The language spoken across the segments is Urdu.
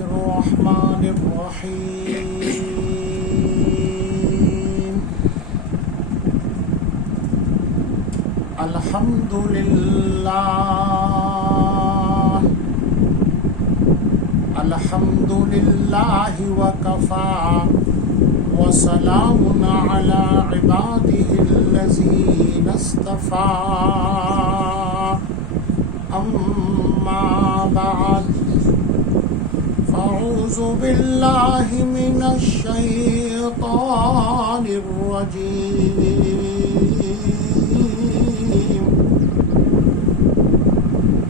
الرحمن الرحيم الحمد لله وكفى وسلام على عباده الذين اصطفى أما بعد فأعوذ بالله من الشيطان الرجيم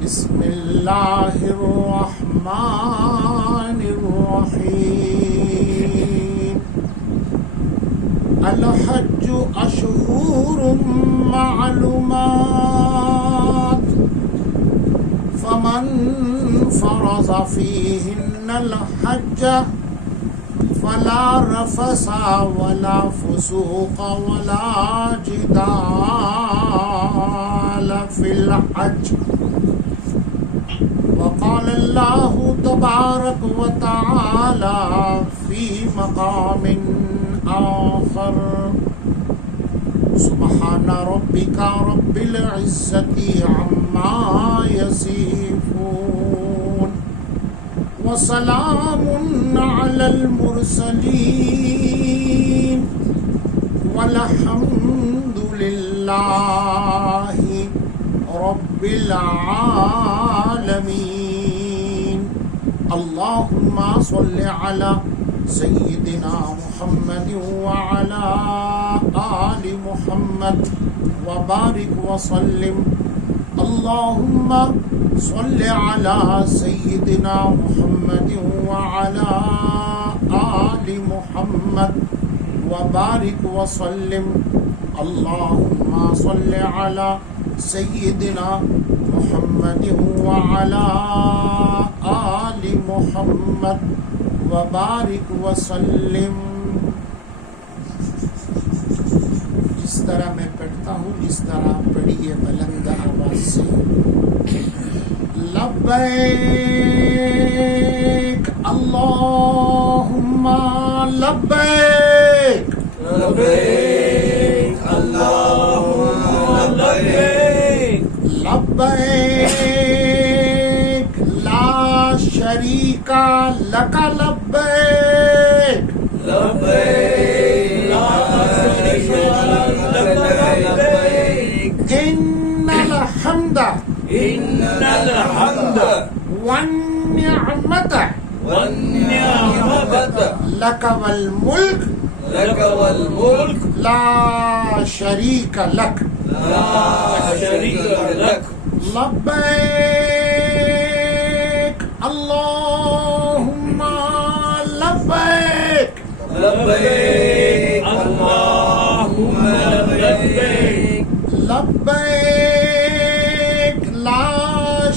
بسم الله الرحمن الرحيم الحج أشهر معلومات فمن فرض فيهن الحج فلا رفث ولا فسوق ولا جدال في الحج وقال الله تبارك وتعالى في مقام آخر سبحان ربك رب العزة عما يصفون وسلام على المرسلين والحمد لله رب العالمين اللهم صل على سيدنا محمد وعلى آل محمد وبارك وسلم اللهم صل على سيدنا محمد وعلى آل محمد وبارك وسلم اللهم صل على سيدنا محمد وعلى آل محمد وبارك وسلم. جس طرح میں پڑھتا ہوں اس طرح پڑھیے بلند آواز سے. لبیک اللہم لبیک لبیک اللہم لبیک لبیک لا شریک لک لبیک لبیک لا شریک لک لبیک ان الحمد والنعمت لک والملک لا شریک لک لبیک اللہم لبیک لبیک اللہم لبیک لبیک لا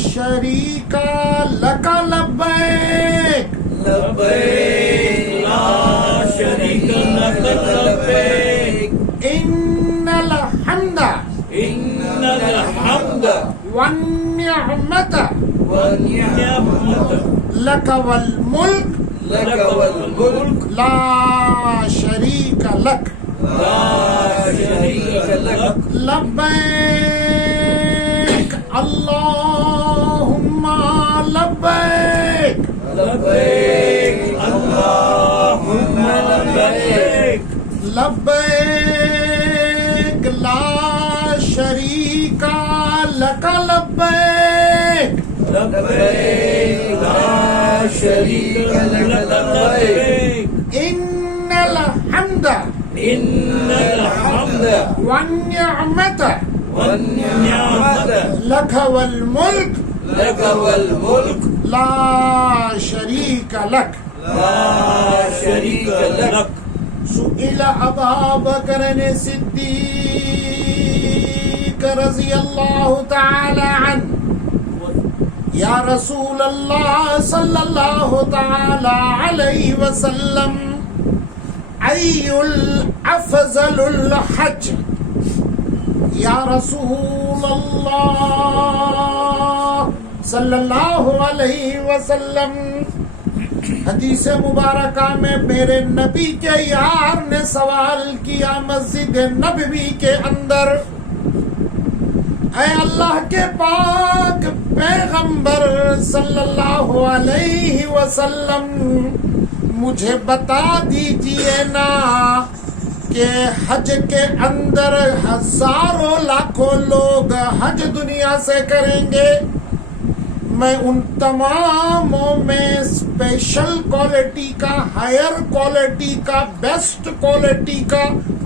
شریک لک لبیک لبیک لا شریک لک لبیک ان الحمد والنعمت لک والملک لا شریک لک لبیک اللہم لبیک لبیک اللہم لبیک لبیک لا شریک لک لبیک لبیک لا شریک لک لبیک ان الحمد والنعمت لک والملک لا شریک لک سئل ابا بکر صدیق رضی اللہ تعالی عنہ یا رسول اللہ صلی اللہ تعالی علیہ وسلم ای الافضل الحج یا رسول اللہ صلی اللہ علیہ وسلم حدیث مبارکہ میں میرے نبی کے یار نے سوال کیا مسجد نبوی کے اندر، اے اللہ کے پاک پیغمبر صلی اللہ علیہ وسلم، مجھے بتا دیجئے نا کہ حج کے اندر ہزاروں لاکھوں لوگ حج دنیا سے کریں گے، میں ان تماموں میں اسپیشل کوالٹی کا، ہائر کوالٹی کا، بیسٹ کوالٹی کا،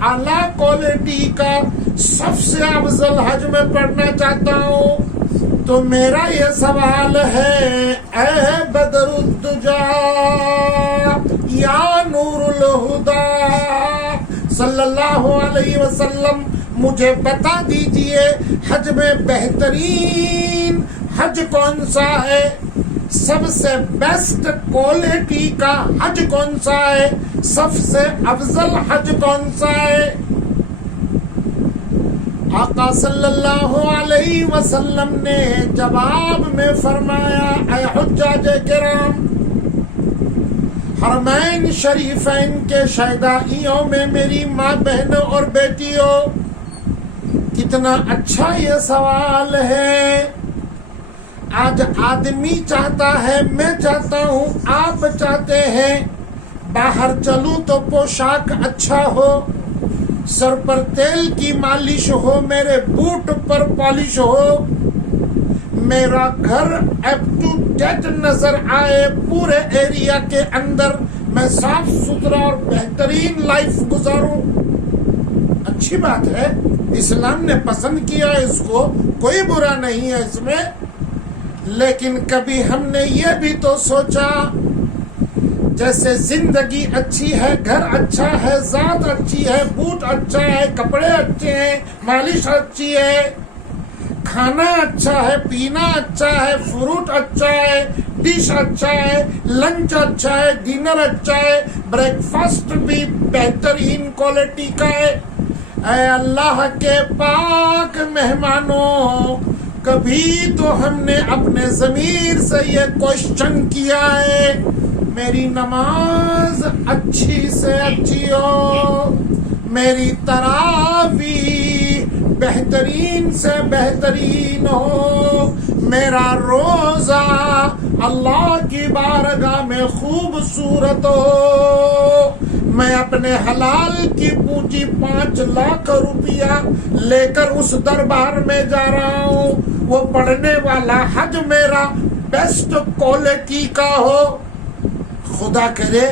اعلیٰ کوالٹی کا، سب سے افضل حج میں پڑھنا چاہتا ہوں۔ تو میرا یہ سوال ہے، اے بدر الدجا یا نور الہدی صلی اللہ علیہ وسلم، مجھے بتا دیجئے حج میں بہترین حج کون سا ہے، سب سے بیسٹ کوالٹی کا حج کون سا ہے، سب سے افضل حج کون سا ہے؟ آقا صلی اللہ علیہ وسلم نے جواب میں فرمایا، اے حجاج کرام، حرمین شریفین کے شہدائیوں میں میری ماں بہنوں اور بیٹیوں، کتنا اچھا یہ سوال ہے۔ آج آدمی چاہتا ہے، میں چاہتا ہوں، آپ چاہتے ہیں باہر چلوں تو پوشاک اچھا ہو، سر پر تیل کی مالش ہو، میرے بوٹ پر پالش ہو، میرا گھر اپ ٹو ڈیٹ نظر آئے، پورے ایریا کے اندر میں صاف ستھرا اور بہترین لائف گزاروں۔ اچھی بات ہے، اسلام نے پسند کیا اس کو، کوئی برا نہیں ہے اس میں، لیکن کبھی ہم نے یہ بھی تو سوچا، جیسے زندگی اچھی ہے، گھر اچھا ہے، ذات اچھی ہے، بوٹ اچھا ہے، کپڑے اچھے ہیں، مالش اچھی ہے، کھانا اچھا ہے، پینا اچھا ہے، فروٹ اچھا ہے، ڈش اچھا ہے، لنچ اچھا ہے، ڈنر اچھا ہے، بریک فاسٹ بھی بہترین کوالٹی کا ہے۔ اے اللہ کے پاک مہمانوں، کبھی تو ہم نے اپنے ضمیر سے یہ کوشچن کیا ہے، میری نماز اچھی سے اچھی ہو، میری تراویح بہترین سے بہترین ہو، میرا روزہ اللہ کی بارگاہ میں خوبصورت ہو، میں اپنے حلال کی پونجی 5 لاکھ روپیہ لے کر اس دربار میں جا رہا ہوں، وہ پڑھنے والا حج میرا بیسٹ کوالٹی کا ہو۔ خدا کرے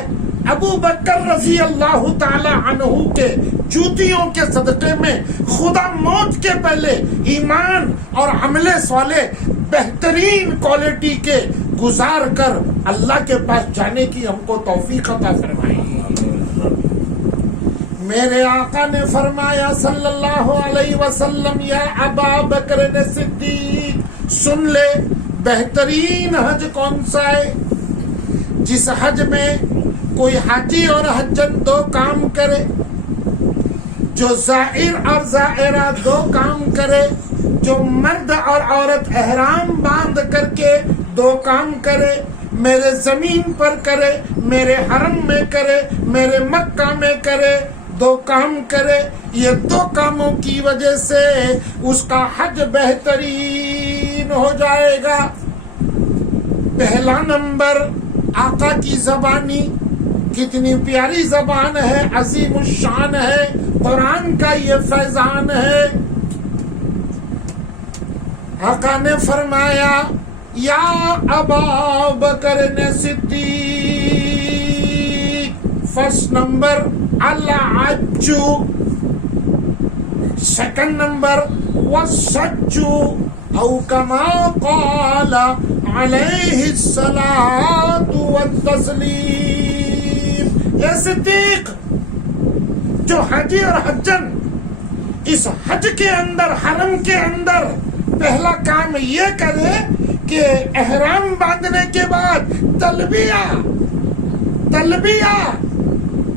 ابو بکر رضی اللہ تعالی عنہ کے جوتیوں کے صدقے میں خدا موت کے پہلے ایمان اور عمل صالح بہترین کوالٹی کے گزار کر اللہ کے پاس جانے کی ہم کو توفیق عطا فرمائے۔ میرے آقا نے فرمایا صلی اللہ علیہ وسلم، یا ابا بکر صدیق، سن لے بہترین حج کون سا ہے؟ جس حج میں کوئی حاجی اور حجن 2 کام کرے، جو زائر اور زائرہ 2 کام کرے، جو مرد اور عورت احرام باندھ کر کے 2 کام کرے، میرے زمین پر کرے، میرے حرم میں کرے، میرے مکہ میں کرے، 2 کام کرے، یہ 2 کاموں کی وجہ سے اس کا حج بہترین ہو جائے گا۔ پہلا نمبر، آقا کی زبانی، کتنی پیاری زبان ہے، عظیم الشان ہے، قرآن کا یہ فیضان ہے۔ آقا نے فرمایا، یا ابا بکر صدیق، فرسٹ نمبر الحج، سیکنڈ نمبر والسج، او کما قال علیہ الصلاۃ والتسلیم۔ اے صدیق، جو حجی اور حجن اس حج کے اندر، حرم کے اندر پہلا کام یہ کرے کہ احرام باندھنے کے بعد تلبیہ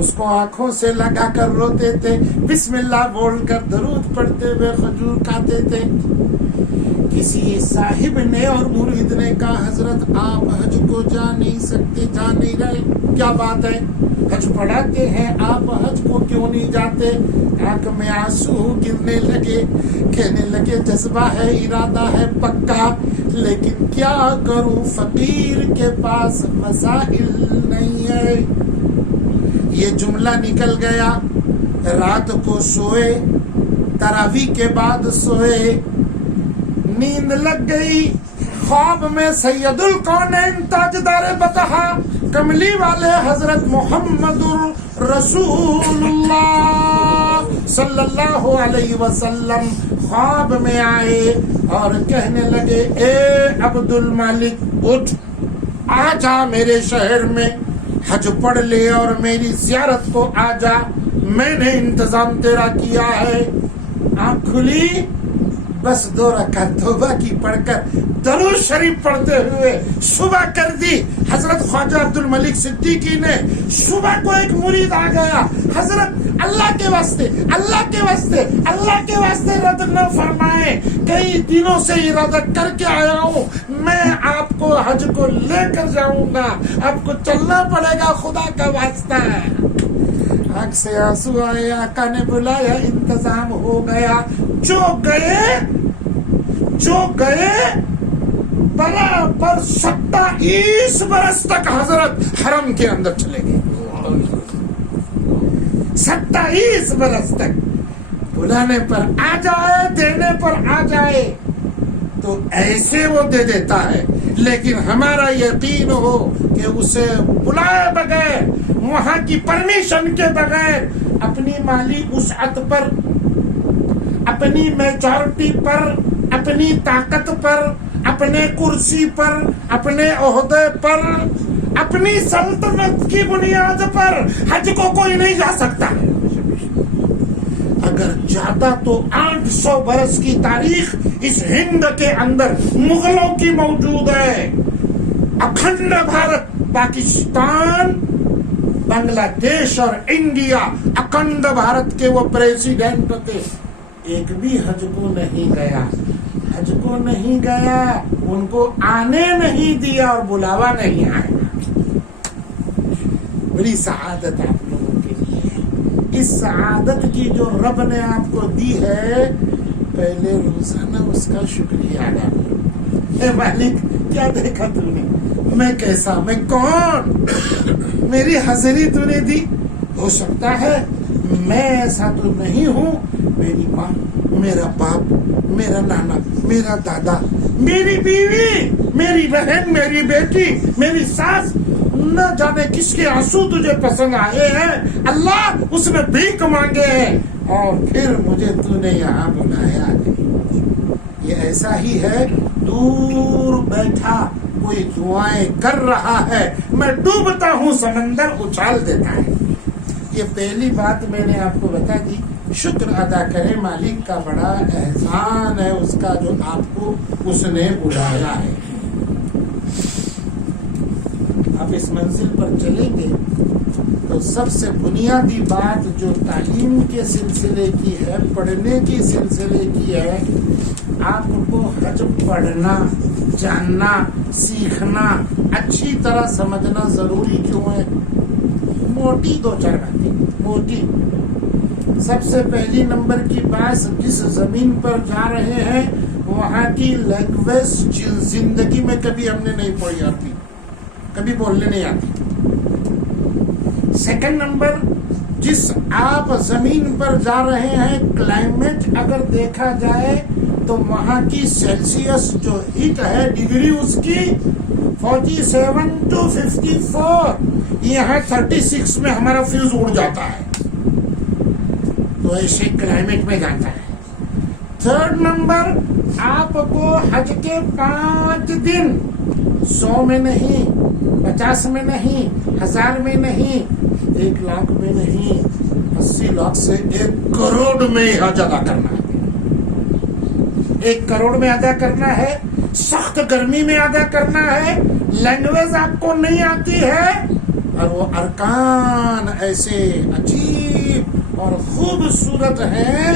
اس کو آنکھوں سے لگا کر روتے تھے، بسم اللہ بول کر درود پڑھتے ہوئے کھجور کھاتے تھے۔ کسی صاحب نے اور مرید نے کہا حضرت آپ حج کو جا نہیں سکتے، جا نہیں رہے، کیا بات ہے؟ حج پڑھاتے ہیں، آپ حج کو کیوں نہیں جاتے؟ آنکھ میں آنسو گرنے لگے، کہنے لگے جذبہ ہے، ارادہ ہے پکا، لیکن کیا کروں، فقیر کے پاس مسائل نہیں ہے۔ یہ جملہ نکل گیا، رات کو سوئے، تراویح کے بعد سوئے، نیند لگ گئی، خواب میں سید الکونین تاجدار بطحا کملی والے حضرت محمد رسول اللہ صلی اللہ علیہ وسلم خواب میں آئے اور کہنے لگے اے عبد المالک اٹھ، آ جا میرے شہر میں، حج پڑھ لے اور میری زیارت کو آ جا، میں نے انتظام تیرا کیا ہے۔ آنکھ کھلی، بس 2 رکعت توبہ کی پڑھ کر درود شریف پڑھتے ہوئے صبح کر دی۔ حضرت خواجہ عبد الملک صدیقی نے صبح کو ایک مرید آ گیا، حضرت اللہ کے واسطے، اللہ کے واسطے، اللہ کے واسطے رد نہ فرمائے، کئی دنوں سے ارادہ کر کے آیا ہوں، میں آپ کو حج کو لے کر جاؤں گا، آپ کو چلنا پڑے گا، خدا کا واسطہ ہے۔ آنکھ سے آنسو آئے، آقا نے بلایا، انتظام ہو گیا، جو گئے برابر 27 برس تک حضرت حرم کے اندر چلے گئے، 27 برس تک، بلانے پر آ جائے، دینے پر آ جائے تو ایسے وہ دے دیتا ہے، لیکن ہمارا یقین ہو کہ اسے بلائے بغیر، وہاں کی پرمیشن کے بغیر، اپنی مالی وسعت پر، اپنی میچورٹی پر، اپنی طاقت پر، اپنے کرسی پر، اپنے عہدے پر، اپنی سلطنت کی بنیاد پر حج کو کوئی نہیں جا سکتا۔ اگر جاتا تو 800 برس کی تاریخ اس ہند کے اندر مغلوں کی موجود ہے۔ اکھنڈ بھارت، پاکستان، بنگلہ دیش اور انڈیا، اکھنڈ بھارت کے وہ پریزیڈنٹ تھے، ایک بھی حج کو نہیں گیا، حج کو نہیں گیا، ان کو آنے نہیں دیا اور بلاوا نہیں آیا۔ بڑی سعادت آپ لوگوں کے لیے، اس سعادت کی جو رب نے آپ کو دی ہے، پہلے روزانہ اس کا شکریہ ادا کرو۔ اے مالک، کیا دیکھا تو نے، میں کیسا، میں کون، میری حاضری تو نے دی، ہو سکتا ہے میں ایسا تو نہیں ہوں، میری ماں، میرا باپ، میرا نانا، میرا دادا، میری بیوی، میری بہن، میری بیٹی، میری ساس، نہ جانے کس کے آنسو تجھے پسند آئے ہیں، اللہ اس نے بھیک مانگے ہیں اور پھر مجھے تو نے یہاں بلایا۔ یہ ایسا ہی ہے، دور بیٹھا کوئی دعائیں کر رہا ہے، میں ڈوبتا ہوں، سمندر اچھال دیتا ہے۔ یہ پہلی بات میں نے آپ کو بتا دی، شکر ادا کرے، مالک کا بڑا احسان ہے اس کا جو آپ کو اس نے بلایا ہے۔ اب اس منزل پر چلیں گے تو سب سے بنیادی بات جو تعلیم کے سلسلے کی ہے، پڑھنے کی سلسلے کی ہے، آپ کو حج پڑھنا، جاننا، سیکھنا، اچھی طرح سمجھنا ضروری کیوں ہے؟ موٹی 2-4 باتیں، موٹی۔ سب سے پہلی نمبر کی بات، جس زمین پر جا رہے ہیں وہاں کی لینگویج زندگی میں کبھی ہم نے نہیں پڑھی آتی، کبھی بولنے نہیں آتی۔ سیکنڈ نمبر، جس آپ زمین پر جا رہے ہیں، کلائمیٹ اگر دیکھا جائے تو وہاں کی سیلسیس جو ہیٹ ہے ڈگری اس کی 47 to 54، یہاں 36 میں ہمارا فیوز اڑ جاتا ہے، تو ایسے کلائمیٹ میں جاتا ہے۔ تھرڈ نمبر، آپ کو حج کے 5 دن 100 میں نہیں، 50 میں نہیں، 1000 میں نہیں، 1 لاکھ میں نہیں، 80 لاکھ سے 1 کروڑ میں حج ادا کرنا ہے۔ 1 کروڑ میں ادا کرنا ہے، سخت گرمی میں ادا کرنا ہے، لینگویج آپ کو نہیں آتی ہے اور وہ ارکان ایسے عجیب اور خوبصورت ہیں،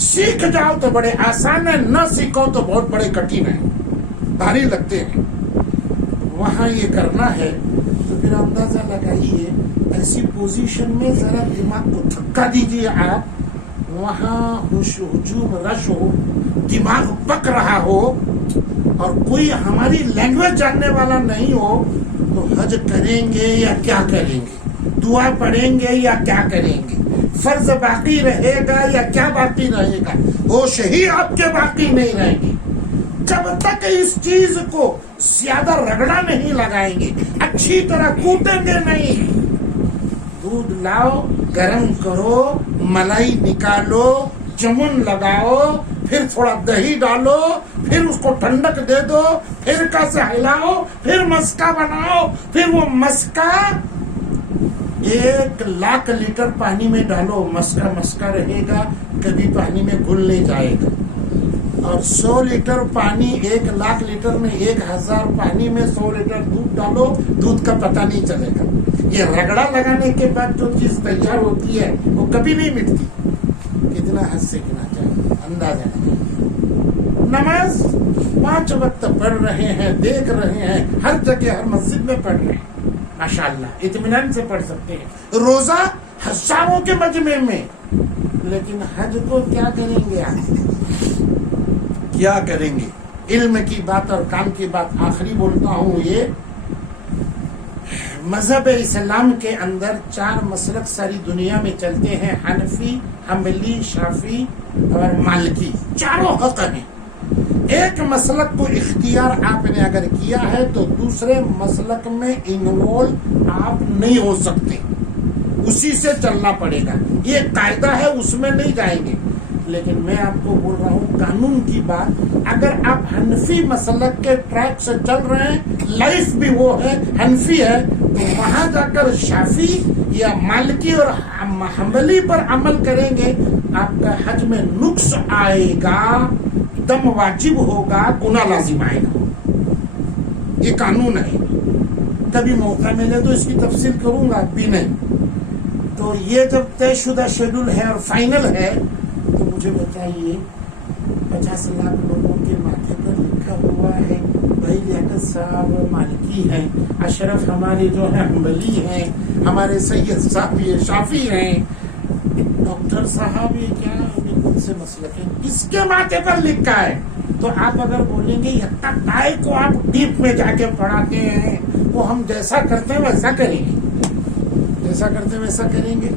سیکھ جاؤ تو بڑے آسان ہے، نہ سیکھو تو بہت بڑے کٹھن ہیں، بھاری لگتے ہیں۔ وہاں یہ کرنا ہے تو پھر اندازہ لگائیے، ایسی پوزیشن میں ذرا دماغ کو دھکا دیجیے آپ، وہاں ہجوم رش ہو، دماغ پک رہا ہو اور کوئی ہماری لینگویج جاننے والا نہیں ہو تو حج کریں گے یا کیا کریں گے، دعا پڑھیں گے یا کیا کریں گے، فرض باقی رہے گا یا کیا باقی رہے گا، ہوش ہی آپ کے باقی نہیں رہیں گے جب تک اس چیز کو زیادہ رگڑا نہیں لگائیں گے، اچھی طرح کوٹیں گے نہیں۔ دودھ لاؤ، گرم کرو، ملائی نکالو، چمن لگاؤ، پھر تھوڑا دہی ڈالو، پھر اس کو ٹھنڈک دے دو، پھر کیسے ہلاؤ، پھر مسکا بناؤ، پھر وہ مسکا 1,00,000 لیٹر پانی میں ڈالو، مسکا رہے گا، کبھی پانی میں گھل نہیں جائے گا۔ اور 100 لیٹر پانی 1,00,000 لیٹر میں 1,000 پانی میں 100 لیٹر دودھ ڈالو، دودھ کا پتہ نہیں چلے گا۔ یہ رگڑا لگانے کے بعد جو چیز تیار ہوتی ہے وہ کبھی نہیں مٹتی۔ کتنا حد سے گنا چاہیے، اندازہ نہیں۔ نماز 5 وقت پڑھ رہے ہیں، دیکھ رہے ہیں، ہر جگہ ہر مسجد میں پڑھ رہے ہیں، ماشاءاللہ اطمینان سے پڑھ سکتے ہیں۔ روزہ ہزاروں کے مجمع میں، لیکن حج کو کیا کریں گے آپ؟ کیا کریں گے؟ علم کی بات اور کام کی بات آخری بولتا ہوں۔ یہ مذہب اسلام کے اندر 4 مسلک ساری دنیا میں چلتے ہیں، حنفی، حنبلی، شافعی اور مالکی، چاروں حق ہیں۔ ایک مسلک کو اختیار آپ نے اگر کیا ہے تو دوسرے مسلک میں انوالو آپ نہیں ہو سکتے، اسی سے چلنا پڑے گا، یہ قاعدہ ہے، اس میں نہیں جائیں گے۔ لیکن میں آپ کو بول رہا ہوں قانون کی بات، اگر آپ حنفی مسلک کے ٹریک سے چل رہے ہیں، لائف بھی وہ ہے حنفی ہے، تو وہاں جا کر شافی یا مالکی اور حنبلی پر عمل کریں گے، آپ کا حج میں نقص آئے گا، دم واجب ہوگا، گناہ لازم آئے گا۔ یہ قانون ہے، کبھی موقع ملے تو اس کی تفصیل کروں گا، بھی نہیں تو یہ جب طے شدہ شیڈول ہے اور فائنل ہے تو مجھے بتائیے 50 لاکھ لوگوں کے ماتھے پر لکھا ہوا ہے بھائی لیاقت صاحب مالکی ہیں، اشرف ہمارے جو ہیں حنبلی ہیں، ہمارے سید صاحب یہ شافی ہیں، ڈاکٹر صاحب یہ کیا کون سے مسلک ہیں، اس کے ماتھے پر لکھا ہے۔ تو آپ اگر بولیں گے اتنا کائے کو آپ ڈیپ میں جا کے پڑھاتے ہیں، وہ ہم جیسا کرتے ہیں ویسا کریں گے، جیسا کرتے ہیں ویسا کریں گے۔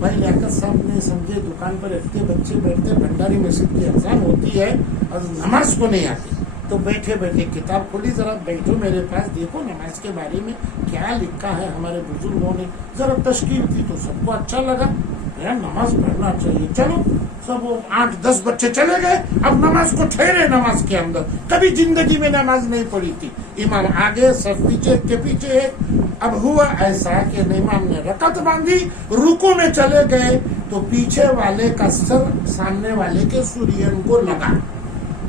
بھائی لیاقت صاحب نے سمجھے دکان پر رکھتے بچے بیٹھتے، بھنڈاری مسجد کی اذان ہوتی ہے اور نماز کو نہیں آتی، تو بیٹھے بیٹھے کتاب کھولی، ذرا بیٹھو میرے پاس، دیکھو نماز کے بارے میں کیا لکھا ہے ہمارے بزرگوں نے، ذرا تشکیل کی تو سب کو اچھا لگا، نماز پڑھنا چاہیے، چلو سب 8-10 بچے چلے گئے، اب نماز کو ٹھہرے، نماز کے اندر کبھی زندگی میں نماز نہیں پڑھی تھی، امام آگے صف پیچھے کے پیچھے ایک، اب ہوا ایسا کہ امام نے رکعت باندھی، رکوع میں چلے گئے تو پیچھے والے کا سر سامنے والے کے سورین کو لگا،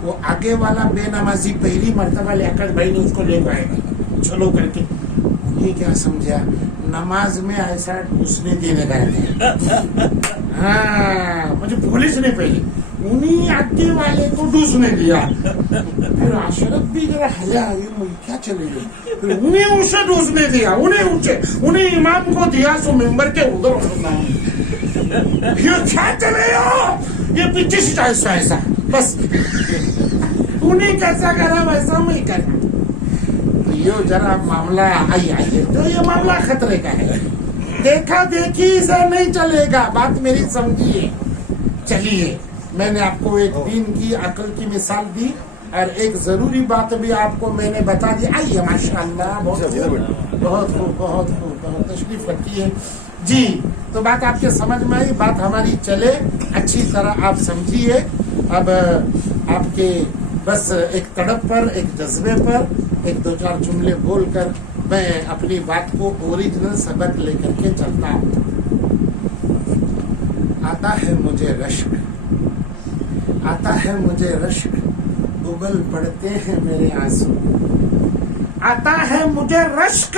وہ آگے والا بے نمازی پہلی مرتبہ لیاقت بھائی نے اس کو لے گئے چلو کر کے، انہیں کیا سمجھا نماز میں ایسا گھسنے دینے گئے تھے، ہاں مجھے پولیس نے پہلی انہیں آگے والے کو ڈوسنے دیا، پھر عشرت بھی ذرا ہلا، کیا چلے گئے، پھر انہیں اسے ڈوسنے دیا، انہیں امام کو دیا، سو ممبر کے ادھر یہ کیا چلے ہو، یہ پیچھے سے ایسا ایسا، بس انہیں کیسا کرا ویسا میں کرا، یہ ذرا معاملہ آئیے تو یہ معاملہ خطرے کا ہے، دیکھا دیکھی سے نہیں چلے گا، بات میری سمجھیے۔ چلیے میں نے آپ کو ایک دین کی عقل کی مثال دی اور ایک ضروری بات بھی آپ کو میں نے بتا دی، آئیے ماشاءاللہ بہت خوب تشریف رکھی ہے جی، تو بات آپ کے سمجھ میں آئی، بات ہماری چلے اچھی طرح آپ سمجھیے۔ اب آپ کے بس ایک تڑپ پر، ایک جذبے پر 1-2-4 جملے بول کر میں اپنی بات کو اوریجنل سبق لے کر کے چلتا ہوں۔ آتا ہے مجھے رشک، آتا ہے مجھے رشک، اگل پڑتے ہیں میرے آنسو، آتا ہے مجھے رشک،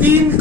3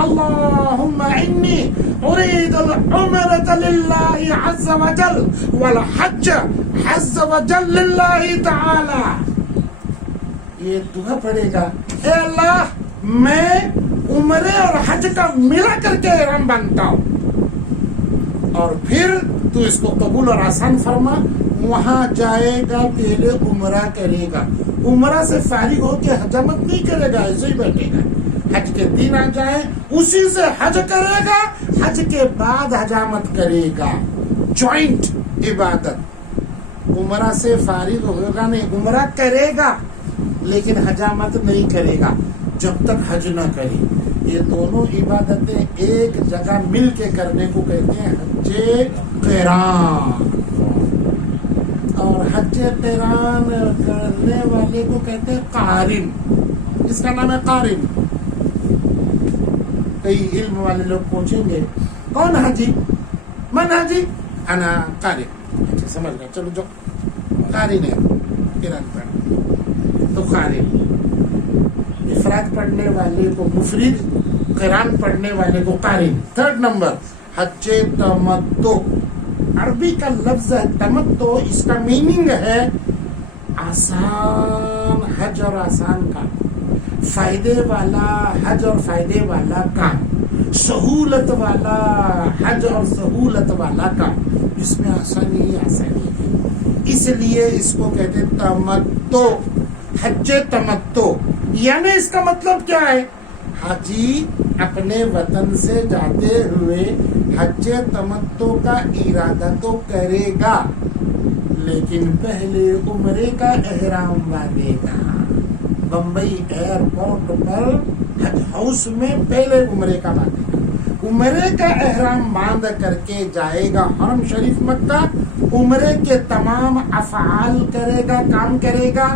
اللهم انی اريد العمرة لله عز وجل والحج عز وجل لله تعالی. یہ دعا پڑھے گا، اے اللہ میں عمرے اور حج کا ملا کر کے احرام باندھتا ہوں، اور پھر تو اس کو قبول اور آسان فرما. وہاں جائے گا، پہلے عمرہ کرے گا، عمرہ سے فارغ ہو کے حجامت نہیں کرے گا، ایسے ہی بیٹھے گا. حج کے دن آ جائے اسی سے حج کرے گا، حج کے بعد حجامت کرے گا. جوائنٹ عبادت. عمرہ سے فارغ ہوگا نہیں، عمرہ کرے گا لیکن حجامت نہیں کرے گا جب تک حج نہ کرے. یہ دونوں عبادتیں ایک جگہ مل کے کرنے کو کہتے ہیں حج قران. اور حج قران کرنے والے کو کہتے ہیں قارن. اس کا نام ہے قارن. کئی علم والے لوگ پوچھیں گے کون حجی؟ من حجی؟ انا قارن. اچھا سمجھ گئے، چلو جو قارن ہے قران پڑھ تو قارن. افراد پڑھنے والے کو مفرد، قران پڑھنے والے کو قارن. تھرڈ نمبر حج تمتع. عربی کا لفظ ہے تمتع، اس کا میننگ ہے آسان حج اور آسان کام، فائدے والا حج اور فائدے والا کام، سہولت والا حج اور سہولت والا کام. اس میں آسانی ہی آسانی ہے، اس لیے اس کو کہتے ہیں تمتع. حج تمتع یعنی اس کا مطلب کیا ہے؟ حاجی اپنے وطن سے جاتے ہوئے حج تمتع کا ارادہ تو کرے گا لیکن پہلے عمرے کا احرام باندھے گا. بمبئی ایئرپورٹ پر حج ہاؤس میں پہلے عمرے کا باندھے گا. عمرے کا احرام باندھ کر کے جائے گا حرم شریف مکہ. عمرے کے تمام افعال کرے گا، کام کرے گا.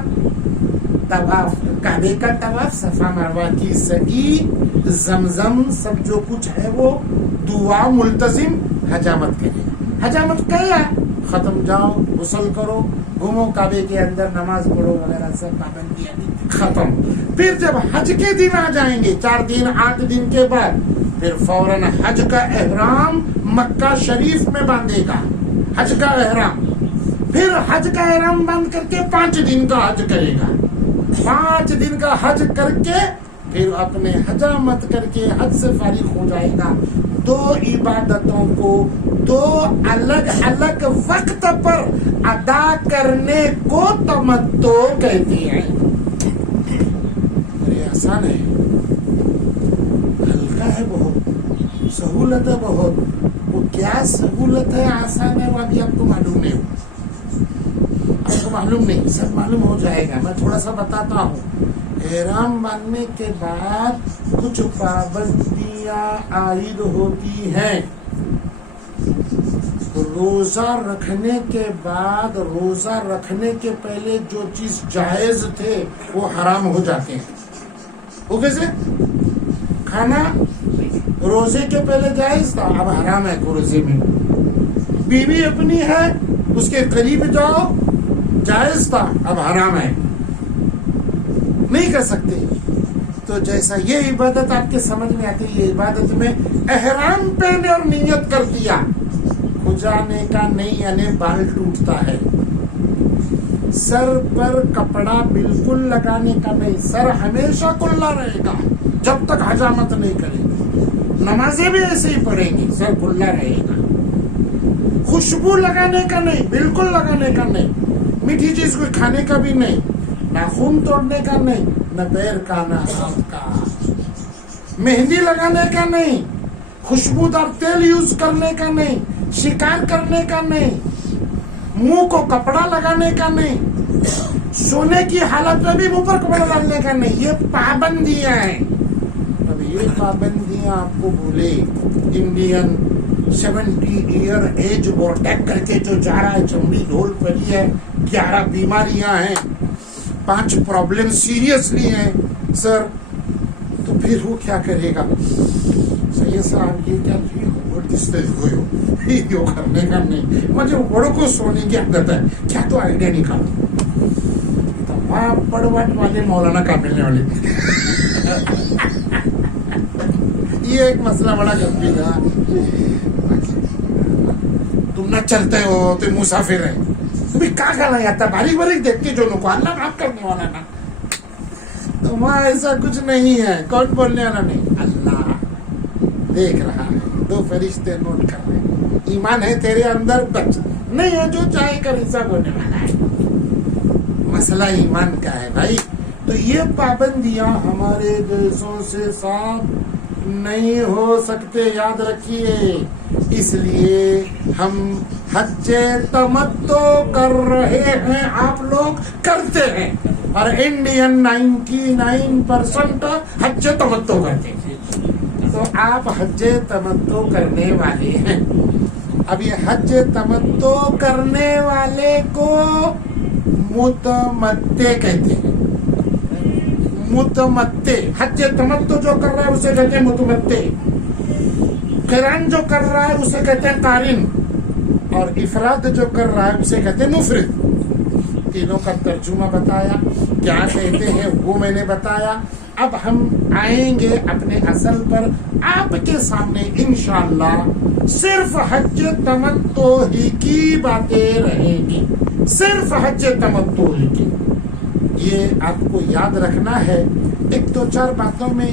طواف، کعبے کا طواف، صفا مروہ کی سعی، زمزم، سب جو کچھ ہے وہ دعا ملتزم. حجامت کرے گا. حجامت کیا؟ ختم، جاؤ غسل کرو، گھومو کعبے کے اندر، نماز پڑھو وغیرہ سب پابندیاں ختم. پھر جب حج کے دن آ جائیں گے 4 دن 8 دن کے بعد، پھر فوراً حج کا احرام مکہ شریف میں باندھے گا. حج کا احرام، پھر حج کا احرام باندھ کر کے 5 دن کا حج کرے گا. 5 دن کا حج کر کے پھر اپنے حجامت کر کے حج سے فارغ ہو جائے گا. 2 عبادتوں کو 2 الگ الگ وقت پر ادا کرنے کو تمتع کہتے ہیں. یہ آسان ہے، ہلکا ہے، بہت سہولت ہے. بہت وہ کیا سہولت ہے، آسان ہے، وہ ابھی آپ کو معلوم نہیں ہو. آپ کو معلوم نہیں، سب معلوم ہو جائے گا. میں تھوڑا سا بتاتا ہوں. احرام باندھنے کے بعد کچھ پابندیاں عائد ہوتی ہیں. روزہ رکھنے کے بعد، روزہ رکھنے کے پہلے جو چیز جائز تھے وہ حرام ہو جاتے ہیں. وہ کیسے؟ کھانا روزے کے پہلے جائز تھا، اب حرام ہے روزے میں. بیوی اپنی ہے، اس کے قریب جاؤ، جائز تھا، اب حرام ہے، نہیں کر سکتے. تو جیسا یہ عبادت آپ کے سمجھ میں آتی ہے، یہ عبادت میں احرام پہنے اور نیت کر دیا، کھجانے کا نہیں، یعنی بال ٹوٹتا ہے. سر پر کپڑا بالکل لگانے کا نہیں، سر ہمیشہ کھلا رہے گا جب تک حجامت نہیں کرے گا. نمازیں بھی ایسے ہی پڑھیں گی، سر کھلا رہے گا. خوشبو لگانے کا نہیں، بالکل لگانے کا نہیں. میٹھی چیز کوئی کھانے کا بھی نہیں، ناخن توڑنے کا نہیں، نہ پیر کا نہ ہاتھ کا. مہندی لگانے کا نہیں، خوشبودار تیل یوز کرنے کا نہیں، شکار کرنے کا نہیں، منہ کو کپڑا لگانے کا نہیں، سونے کی حالت میں بھی منہ پر کپڑا ڈالنے کا نہیں. یہ پابندیاں ہیں. اب یہ پابندیاں آپ کو بولے انڈین 70 ایئر ایج اوورٹیک کر کے جو جا رہا ہے، چمڑی ڈھول پڑی ہے، 11 بیماریاں ہیں، 5 پرابلم سیریسلی ہیں سر، تو پھر وہ کیا کرے گا؟ سید صاحب یہ کیا یہ کرنے کا نہیں، مجھے بڑوں کو سونے کی عادت ہے، کیا تو آئیڈیا نکالو. وہاں پڑوٹ والے مولانا کا ملنے والے یہ ایک مسئلہ بڑا گمبھیر ہے. تم نہ چلتے ہو تم مسافر ہے تمہیں کیا کرنا جاتا باریک باریک دیکھ کے جو نکو اللہ معاف کرنے والا نا. تو وہاں ایسا کچھ نہیں ہے. کون بولنے والا نہیں؟ اللہ دیکھ رہا ہے. 2 فرشتے نوٹ کر رہے ہیں. ایمان ہے تیرے اندر بچ نہیں ہے جو چاہے کر حساب ہونے والا ہے. مسئلہ ایمان کا ہے بھائی. تو یہ پابندیاں ہمارے دیشوں سے صاف نہیں ہو سکتے یاد رکھیے. اس لیے ہم حج تمتع کر رہے ہیں. آپ لوگ کرتے ہیں اور انڈین 99% حج تمتع کرتے ہیں. تو آپ حج تمتع کرنے والے ہیں. اب یہ حج تمتع کرنے والے کو متمتع کہتے ہیں. متمتع حج تمتع جو کر رہا ہے اسے کہتے ہیں متمتع. قران جو کر رہا ہے اسے کہتے ہیں قارن. اور افراد جو کر رہا ہے اسے کہتے ہیں مفرد. تینوں کا ترجمہ بتایا. کیا کہتے ہیں وہ میں نے بتایا. اب ہم آئیں گے اپنے اصل پر. آپ کے سامنے انشاءاللہ صرف حج تمتع ہی کی باتیں رہیں گی. صرف حج تمتع ہی کی. یہ آپ کو یاد رکھنا ہے. 1-2-4 باتوں میں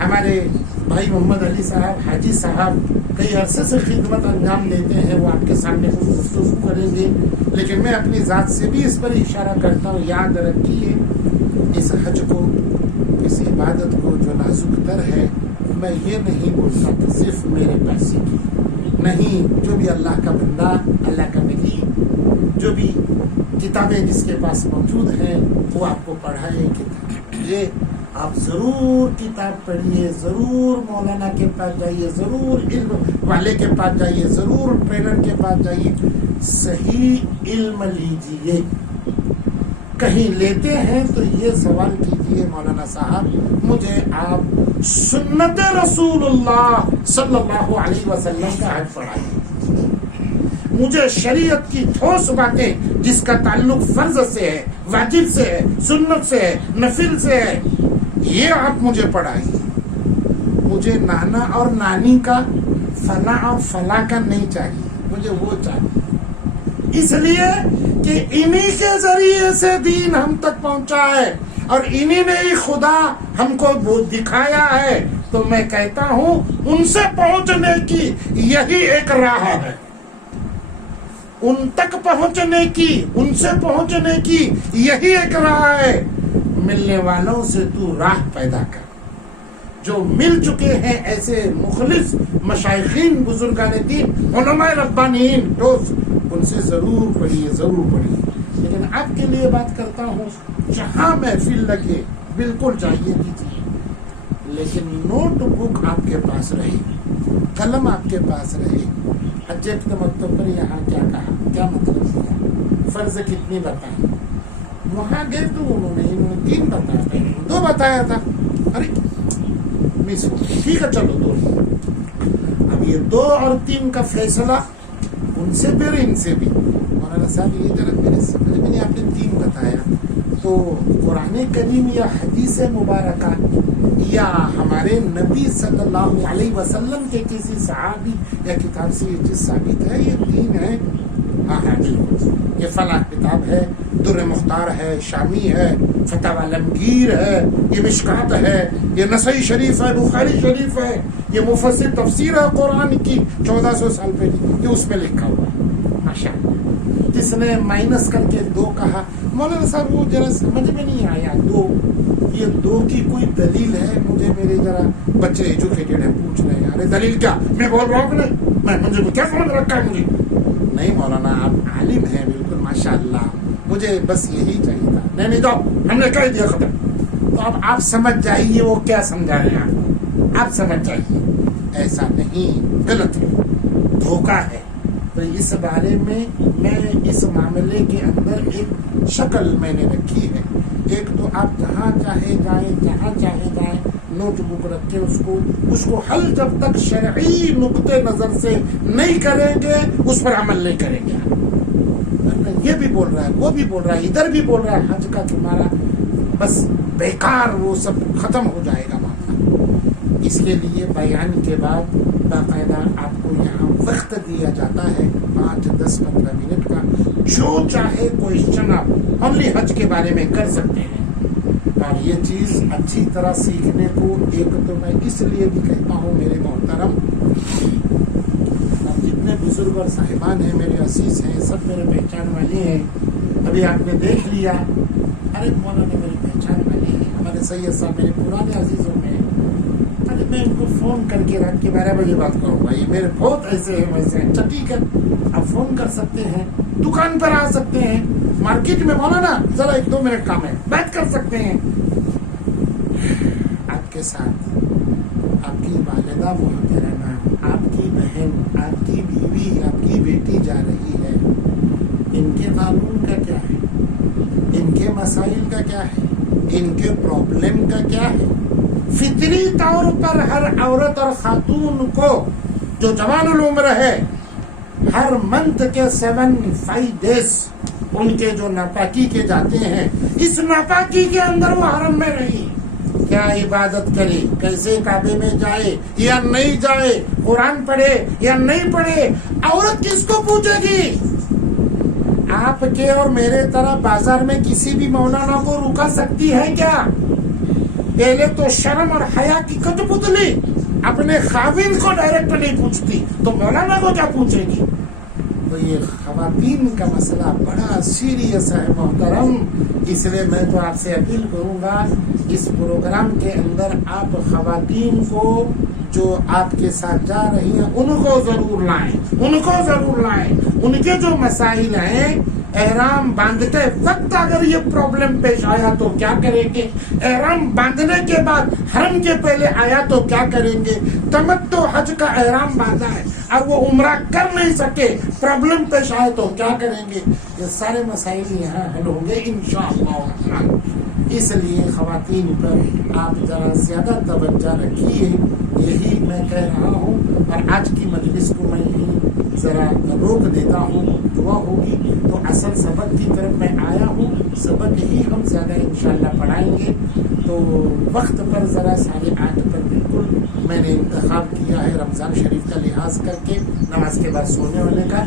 ہمارے بھائی محمد علی صاحب حاجی صاحب کئی عرصے سے خدمت انجام دیتے ہیں. وہ آپ کے سامنے گفتگو کریں گے. لیکن میں اپنی ذات سے بھی اس پر اشارہ کرتا ہوں. یاد رکھیے اس حج کو اس عبادت کو جو نازک تر ہے میں یہ نہیں بولتا کہ صرف میرے پیسے کی نہیں. جو بھی اللہ کا بندہ اللہ کا نبی جو بھی کتابیں جس کے پاس موجود ہیں وہ آپ کو پڑھائے کہ آپ ضرور کتاب پڑھیے. ضرور مولانا کے پاس جائیے. ضرور علم والے کے پاس جائیے. ضرور ٹرینر کے پاس جائیے. صحیح علم لیجیے. کہیں لیتے ہیں تو یہ سوال کیجیے مولانا صاحب مجھے آپ سنت رسول اللہ صلی اللہ علیہ وسلم کا حج پڑھائیے. مجھے شریعت کی ٹھوس باتیں جس کا تعلق فرض سے ہے واجب سے ہے سنت سے ہے نفل سے ہے یہ آپ مجھے پڑھائیے. مجھے نانا اور نانی کا فلاں اور فلاں کا نہیں چاہیے. مجھے وہ چاہیے اس لیے کہ انہی کے ذریعے سے دین ہم تک پہنچا ہے اور انہی نے ہی خدا ہم کو دکھایا ہے. تو میں کہتا ہوں ان سے پہنچنے کی یہی ایک راہ ہے. ان تک پہنچنے کی ان سے پہنچنے کی یہی ایک راہ ہے. ملنے والوں سے تو راہ پیدا کر. جو مل چکے ہیں ایسے مخلص مشائخین بزرگان دین علماء ربانیین دوست ان سے ضرور پڑھیے ضرور پڑھیے. لیکن آپ کے لیے بات کرتا ہوں جہاں محفل لگے بالکل چاہیے کیجیے. لیکن نوٹ بک آپ کے پاس رہے قلم آپ کے پاس رہے. حج تمتع پر یہاں کیا کہا کیا مطلب دیا فرض کتنی بتائیں. وہاں گئے تو انہوں نے 3 بتایا 2 بتایا تھا. ارے مس ہو ٹھیک ہے چلو 2. اب یہ 2 اور 3 کا فیصلہ ان سے بھی اور ان سے بھی. مولانا صاحب یہ ذرا میرے سمجھ میں نہیں آپ نے 3 بتایا تو قرآن کریم یا حدیث مبارکہ یا ہمارے نبی صلی اللہ علیہ وسلم کے کسی صحابی یا کتاب سے یہ چیز ثابت ہے یہ 3 ہے. ہاں بالکل یہ فلاں کتاب ہے در مختار ہے شامی ہے فتح عالمگیر ہے یہ مشکات ہے یہ نسائی شریف ہے بخاری شریف ہے یہ مفسر تفسیر ہے قرآن کی 1400 سال پہلے یہ اس میں لکھا ہوا ہے ماشاء اللہ. جس نے مائنس کر کے 2 کہا مولانا صاحب وہ ذرا سمجھ میں نہیں آیا 2 یہ 2 کی کوئی دلیل ہے. مجھے میرے ذرا بچے ایجوکیٹڈ ہیں پوچھ رہے ہیں ارے دلیل کیا میں بول رہا ہوں میں مجھے کیا سمجھ رکھا ہے مجھے نہیں. مولانا آپ عالم ہیں بالکل ماشاء اللہ مجھے بس یہی چاہیے تھا. نہیں تو ہم نے کہہ دیا ختم. تو اب آپ سمجھ جائیے وہ کیا سمجھا رہے ہیں آپ سمجھ جائیے. ایسا نہیں غلط ہے دھوکہ ہے. تو اس بارے میں اس معاملے کے اندر ایک شکل میں نے رکھی ہے. ایک تو آپ جہاں چاہے جائیں نوٹ بک رکھ کے اس کو حل جب تک شرعی نقطے نظر سے نہیں کریں گے اس پر عمل نہیں کریں گے. یہ بھی بول رہا ہے وہ بھی بول رہا ہے ادھر بھی بول رہا ہے حج کا تمہارا بس بیکار وہ سب ختم ہو جائے گا معاملہ. اس کے لیے بیان کے بعد باقاعدہ آپ کو یہاں وقت دیا جاتا ہے 5, 10, 15 منٹ کا. جو چاہے کوئسچن آپ اونلی حج کے بارے میں کر سکتے ہیں. اور یہ چیز اچھی طرح سیکھنے کو ایک تو میں اس لیے بھی کہتا ہوں میرے محترم جتنے بزرگ اور صاحبان ہیں میرے عزیز ہیں سب میرے پہچان والے ہیں. ابھی آپ نے دیکھ لیا ارے مولانا میرے پہچان والے ہیں ہمارے سید صاحب میرے پرانے عزیزوں میں. ارے میں ان کو فون کر کے رات کے 12 بجے بات کروں گا یہ میرے بہت ایسے ہیں ویسے ہیں. اچھا ٹھیک ہے آپ فون کر سکتے ہیں دکان پر آ سکتے ہیں مارکیٹ میں مولانا ذرا 1-2 منٹ کام ہے بات کر سکتے ہیں. آپ کے ساتھ آپ کی والدہ محترمہ آپ کی بہن آپ کی بیوی آپ کی بیٹی جا رہی ہے. ان کے قانون کا کیا ہے ان کے مسائل کا کیا ہے ان کے پرابلم کا کیا ہے. فطری طور پر ہر عورت اور خاتون کو جو جوان العمر ہے ہر منتھ کے 7-5 days ان کے جو ناپاکی کے جاتے ہیں اس ناپاکی کے اندر وہ حرم میں رہی کیا عبادت کرے کیسے کعبے میں جائے یا نہیں جائے قرآن پڑھے یا نہیں پڑھے. عورت کس کو پوچھے گی؟ آپ کے اور میرے طرح بازار میں کسی بھی مولانا کو رکا سکتی ہے کیا؟ پہلے تو شرم اور حیا کی کٹ پتلی اپنے خاوند کو ڈائریکٹ نہیں پوچھتی تو مولانا کو کیا پوچھے گی؟ تو یہ خواتین کا مسئلہ بڑا سیریس ہے محترم. اس لیے میں تو آپ سے اپیل کروں گا اس پروگرام کے اندر آپ خواتین کو جو آپ کے ساتھ جا رہی ہیں ان کو ضرور لائیں. ان کے جو مسائل ہیں احرام باندھتے وقت اگر یہ پرابلم پیش آیا تو کیا کریں گے, احرام باندھنے کے بعد حرم کے پہلے آیا تو کیا کریں گے, تمتع حج کا احرام باندھا ہے اور وہ عمرہ کر نہیں سکے پرابلم پیش آئے تو کیا کریں گے. یہ سارے مسائل یہاں حل ہوں گے انشاءاللہ. اس لیے خواتین پر آپ ذرا زیادہ توجہ رکھیے یہی میں کہہ رہا ہوں. اور آج کی مجلس کو میں یہی ذرا روک دیتا ہوں, دعا ہوگی تو اصل سبق کی طرف میں آیا ہوں. سبق ہی ہم زیادہ انشاءاللہ پڑھائیں گے. تو وقت پر ذرا 8:30 پر بالکل میں نے انتخاب کیا ہے رمضان شریف کا لحاظ کر کے نماز کے بعد سونے والے کا.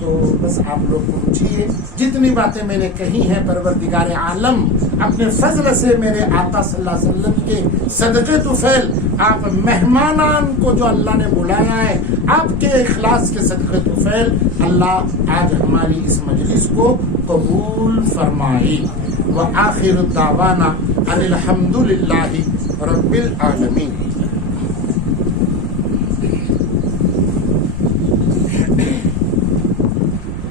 تو بس آپ لوگ پہنچیے. جتنی باتیں میں نے کہی ہیں پروردگار عالم اپنے فضل سے میرے آقا صلی اللہ علیہ وسلم کے صدقے طفیل آپ مہمانان کو جو اللہ نے بلایا ہے آپ کے اخلاص کے صدقے طفیل اللہ آج ہماری اس مجلس کو قبول فرمائے. وآخر دعوانا ان الحمد للہ رب العالمین.